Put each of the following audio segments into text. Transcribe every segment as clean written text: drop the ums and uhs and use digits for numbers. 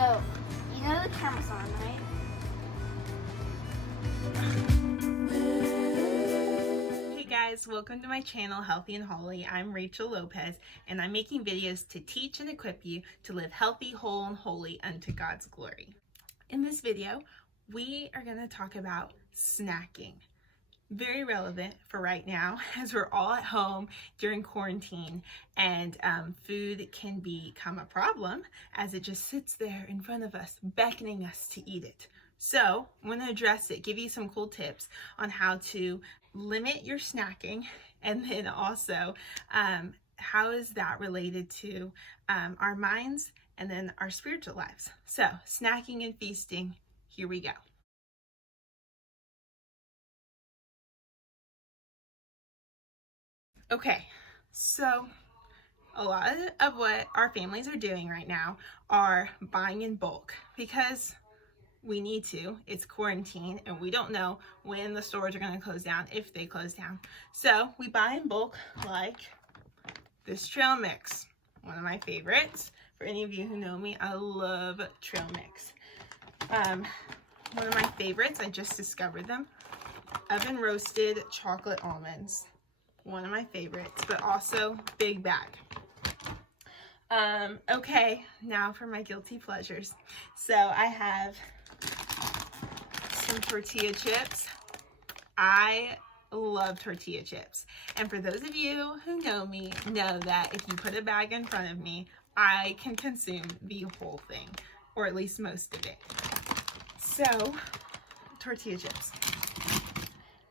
So, you know the camera's on, right? Hey guys, welcome to my channel, Healthy and Holy. I'm Rachel Lopez, and I'm making videos to teach and equip you to live healthy, whole, and holy unto God's glory. In this video, we are going to talk about snacking. Very relevant for right now as we're all at home during quarantine, and food can become a problem as it just sits there in front of us, beckoning us to eat it. So I'm going to address it, give you some cool tips on how to limit your snacking, and then also how is that related to our minds and then our spiritual lives. So snacking and feasting, here we go. Okay, so a lot of what our families are doing right now are buying in bulk because we need to. It's quarantine and we don't know when the stores are going to close down, if they close down. So we buy in bulk, like this trail mix, one of my favorites. For any of you who know me, I love trail mix. One of my favorites, I just discovered them, oven roasted chocolate almonds. One of my favorites, but also big bag. Okay, now for my guilty pleasures. So I have some tortilla chips. I love tortilla chips. And for those of you who know me, know that if you put a bag in front of me, I can consume the whole thing, or at least most of it. So, tortilla chips.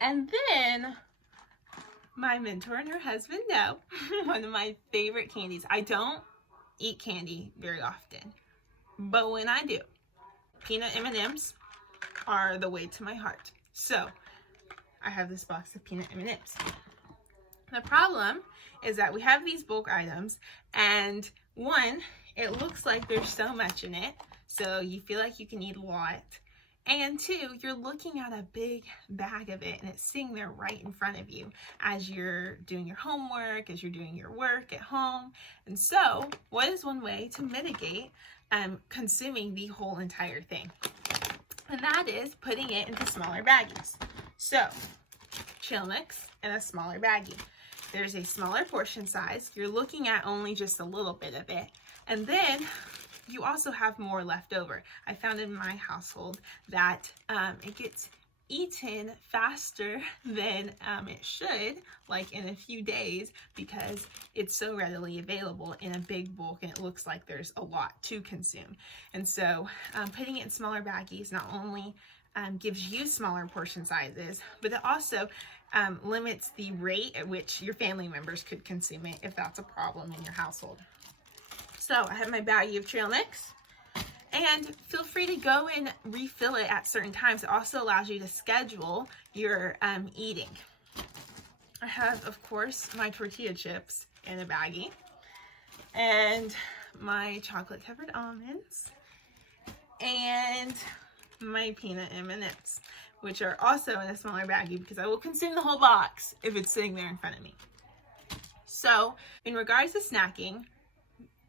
And then my mentor and her husband know one of my favorite candies. I don't eat candy very often, but when I do, peanut M&Ms are the way to my heart. So I have this box of peanut M&Ms. The problem is that we have these bulk items, and one, it looks like there's so much in it, so you feel like you can eat a lot. And two, you're looking at a big bag of it and it's sitting there right in front of you as you're doing your homework, as you're doing your work at home. And so, what is one way to mitigate consuming the whole entire thing? And that is putting it into smaller baggies. So, trail mix in a smaller baggie. There's a smaller portion size. You're looking at only just a little bit of it. And then you also have more left over. I found in my household that it gets eaten faster than it should, like in a few days, because it's so readily available in a big bulk and it looks like there's a lot to consume. And so putting it in smaller baggies not only gives you smaller portion sizes, but it also limits the rate at which your family members could consume it if that's a problem in your household. So I have my baggie of trail mix, and feel free to go and refill it at certain times. It also allows you to schedule your eating. I have, of course, my tortilla chips in a baggie, and my chocolate covered almonds, and my peanut M&Ms, which are also in a smaller baggie because I will consume the whole box if it's sitting there in front of me. So in regards to snacking,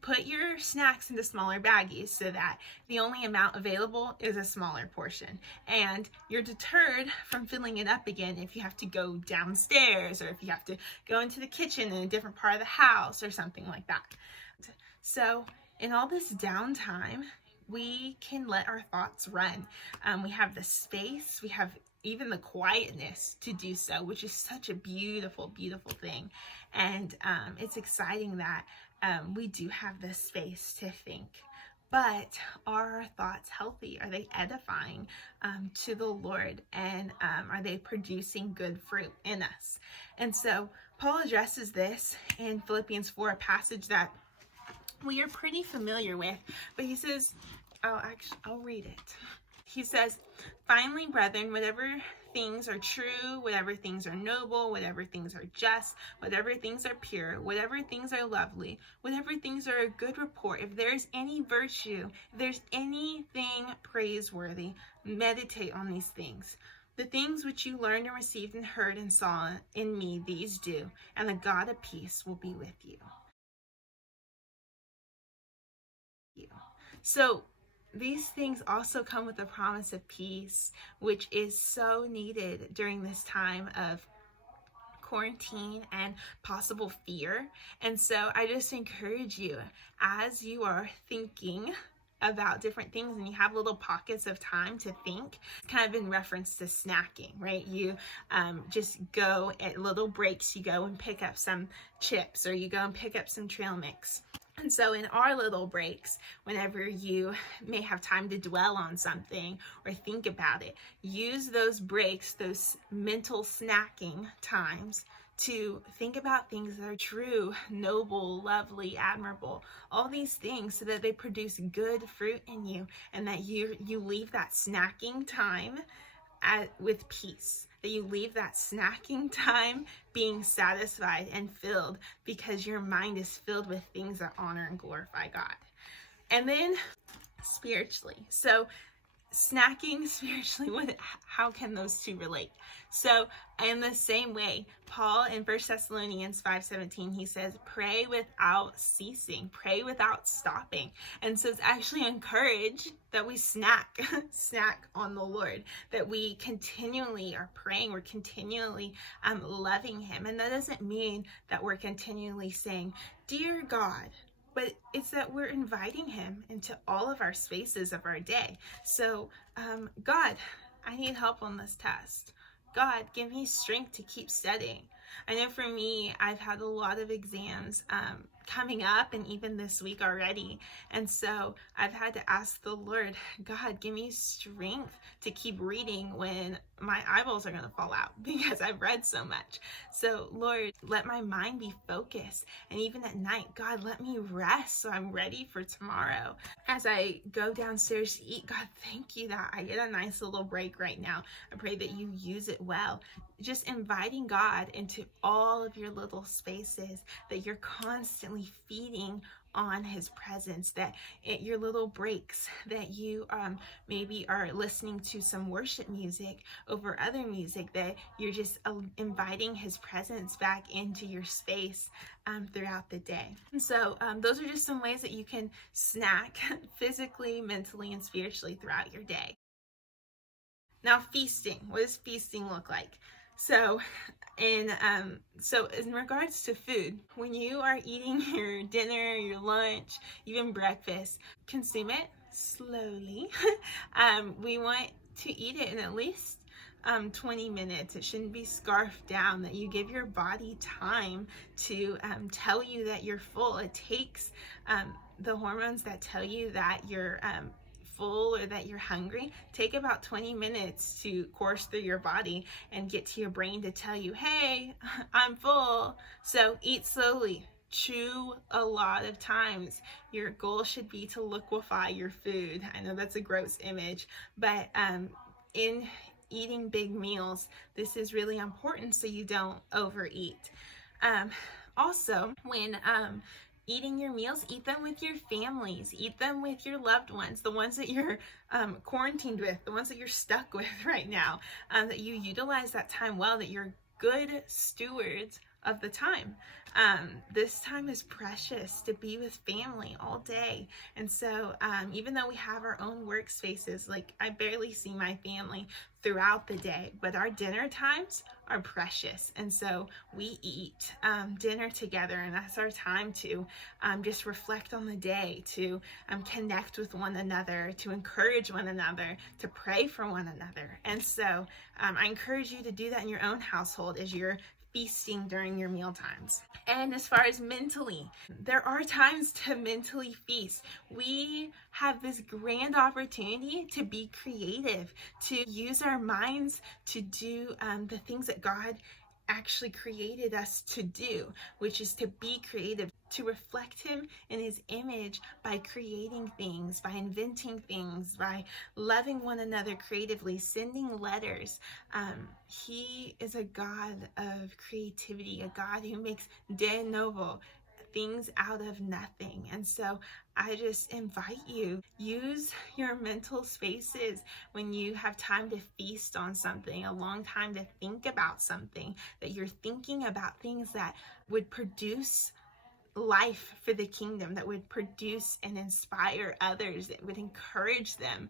put your snacks into smaller baggies so that the only amount available is a smaller portion. And you're deterred from filling it up again if you have to go downstairs or if you have to go into the kitchen in a different part of the house or something like that. So in all this downtime, we can let our thoughts run. We have the space, we have even the quietness to do so, which is such a beautiful, beautiful thing. And it's exciting that we do have this space to think. But are our thoughts healthy? Are they edifying to the Lord? And are they producing good fruit in us? And so Paul addresses this in Philippians 4, a passage that we are pretty familiar with. But he says, I'll read it. He says, finally, brethren, whatever things are true, whatever things are noble, whatever things are just, whatever things are pure, whatever things are lovely, whatever things are a good report, if there's any virtue, if there's anything praiseworthy, meditate on these things. The things which you learned and received and heard and saw in me, these do, and the God of peace will be with you. So these things also come with the promise of peace, which is so needed during this time of quarantine and possible fear. And so I just encourage you, as you are thinking about different things and you have little pockets of time to think, kind of in reference to snacking, right? You just go at little breaks, you go and pick up some chips, or you go and pick up some trail mix. And so in our little breaks, whenever you may have time to dwell on something or think about it, use those breaks, those mental snacking times, to think about things that are true, noble, lovely, admirable, all these things, so that they produce good fruit in you, and that you leave that snacking time with peace, that you leave that snacking time being satisfied and filled, because your mind is filled with things that honor and glorify God. And then spiritually, so snacking spiritually, how can those two relate? So in the same way, Paul in 1 Thessalonians 5:17, he says, pray without ceasing, pray without stopping. And so it's actually encouraged that we snack on the Lord, that we continually are praying, we're continually loving him. And that doesn't mean that we're continually saying, dear God, but it's that we're inviting him into all of our spaces of our day. So, God, I need help on this test. God, give me strength to keep studying. I know for me, I've had a lot of exams coming up, and even this week already. And so I've had to ask the Lord, God, give me strength to keep reading when my eyeballs are going to fall out because I've read so much. So Lord, let my mind be focused. And even at night, God, let me rest so I'm ready for tomorrow. As I go downstairs to eat, God, thank you that I get a nice little break right now. I pray that you use it well. Just inviting God into all of your little spaces, that you're constantly feeding on his presence, that at your little breaks, that you maybe are listening to some worship music over other music, that you're just inviting his presence back into your space throughout the day. And so those are just some ways that you can snack physically, mentally, and spiritually throughout your day. Now, feasting. What does feasting look like? So in regards to food, when you are eating your dinner, your lunch, even breakfast, consume it slowly. We want to eat it in at least 20 minutes. It shouldn't be scarfed down, that you give your body time to tell you that you're full. It takes the hormones that tell you that you're full or that you're hungry, take about 20 minutes to course through your body and get to your brain to tell you, hey, I'm full. So eat slowly, chew a lot of times. Your goal should be to liquefy your food. I know that's a gross image, but in eating big meals, this is really important so you don't overeat. Also, when eating your meals, eat them with your families, eat them with your loved ones, the ones that you're quarantined with, the ones that you're stuck with right now, that you utilize that time well, that you're good stewards of the time. This time is precious to be with family all day. And so even though we have our own workspaces, like I barely see my family throughout the day, but our dinner times are precious. And so we eat dinner together, and that's our time to just reflect on the day, to connect with one another, to encourage one another, to pray for one another. And so I encourage you to do that in your own household as you're feasting during your meal times. And as far as mentally, there are times to mentally feast. We have this grand opportunity to be creative, to use our minds to do the things that God actually created us to do, which is to be creative, to reflect him in his image by creating things, by inventing things, by loving one another creatively, sending letters. He is a God of creativity, a God who makes de novo, things out of nothing. And so I just invite you, use your mental spaces when you have time to feast on something, a long time to think about something, that you're thinking about things that would produce life for the kingdom, that would produce and inspire others, that would encourage them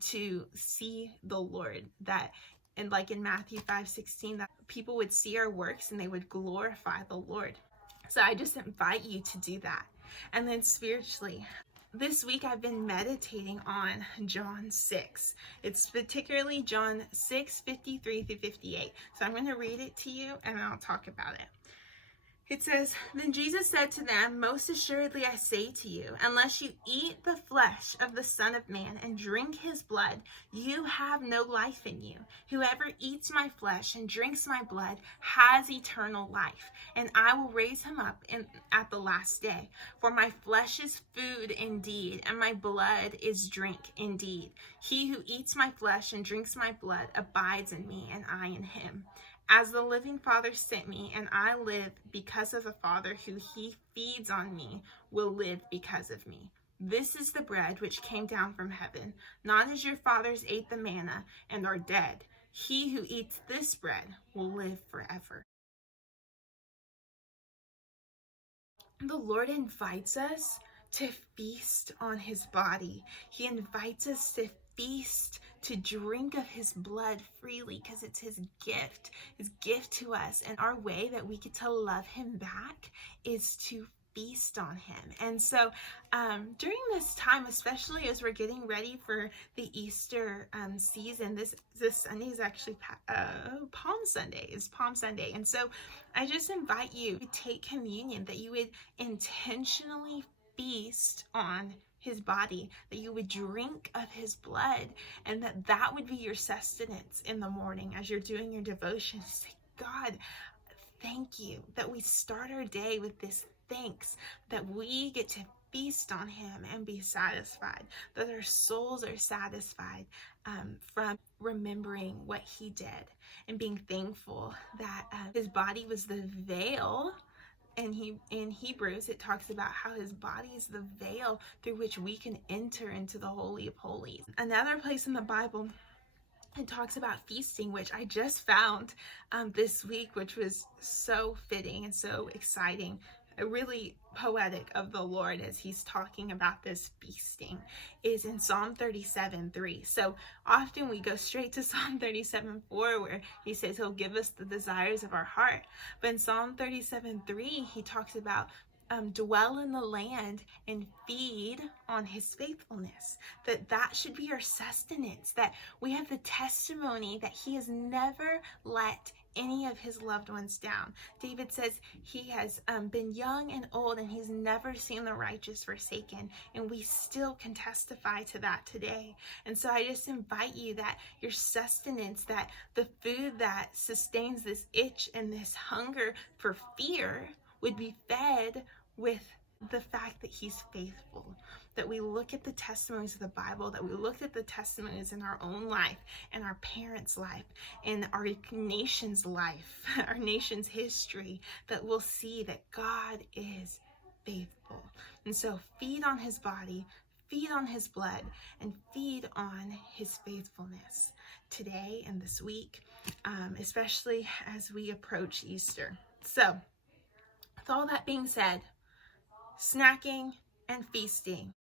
to see the Lord, that and like in Matthew 5:16, that people would see our works and they would glorify the Lord. So I just invite you to do that. And then spiritually, this week I've been meditating on John 6. It's particularly John 6:53-58. So I'm going to read it to you and I'll talk about it. It says, "Then Jesus said to them, 'Most assuredly I say to you, unless you eat the flesh of the Son of Man and drink his blood, you have no life in you. Whoever eats my flesh and drinks my blood has eternal life, and I will raise him up at the last day. For my flesh is food indeed, and my blood is drink indeed. He who eats my flesh and drinks my blood abides in me, and I in him. As the living Father sent me, and I live because of the Father, who he feeds on me will live because of me. This is the bread which came down from heaven, not as your fathers ate the manna and are dead. He who eats this bread will live forever.'" The Lord invites us to feast on his body. He invites us to feast, to drink of his blood freely, because it's his gift to us. And our way that we get to love him back is to feast on him. And so during this time, especially as we're getting ready for the Easter season, this Sunday is actually Palm Sunday. It's Palm Sunday. And so I just invite you to take communion, that you would intentionally feast on his body, that you would drink of his blood, and that would be your sustenance in the morning as you're doing your devotion. Say, "God, thank you that we start our day with this thanks, that we get to feast on him and be satisfied, that our souls are satisfied from remembering what he did and being thankful that his body was the veil." And in Hebrews, it talks about how his body is the veil through which we can enter into the Holy of Holies. Another place in the Bible, it talks about feasting, which I just found this week, which was so fitting and so exciting, really poetic of the Lord as he's talking about this feasting, is in Psalm 37:3. So often we go straight to Psalm 37:4, where he says he'll give us the desires of our heart. But in Psalm 37:3, he talks about dwell in the land and feed on his faithfulness, that should be our sustenance, that we have the testimony that he has never let any of his loved ones down. David says he has been young and old, and he's never seen the righteous forsaken, and we still can testify to that today. And so I just invite you that your sustenance, that the food that sustains this itch and this hunger for fear, would be fed with the fact that he's faithful, that we look at the testimonies of the Bible, that we looked at the testimonies in our own life and our parents' life and our nation's life, our nation's history, that we'll see that God is faithful. And so feed on his body, feed on his blood, and feed on his faithfulness today and this week, especially as we approach Easter. So with all that being said, snacking and feasting,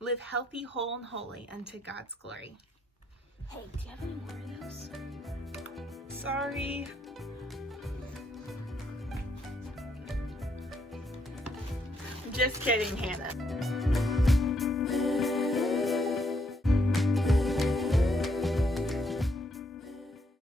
live healthy, whole, and holy unto God's glory. Hey, do you have any more of those? Sorry. Just kidding, Hannah.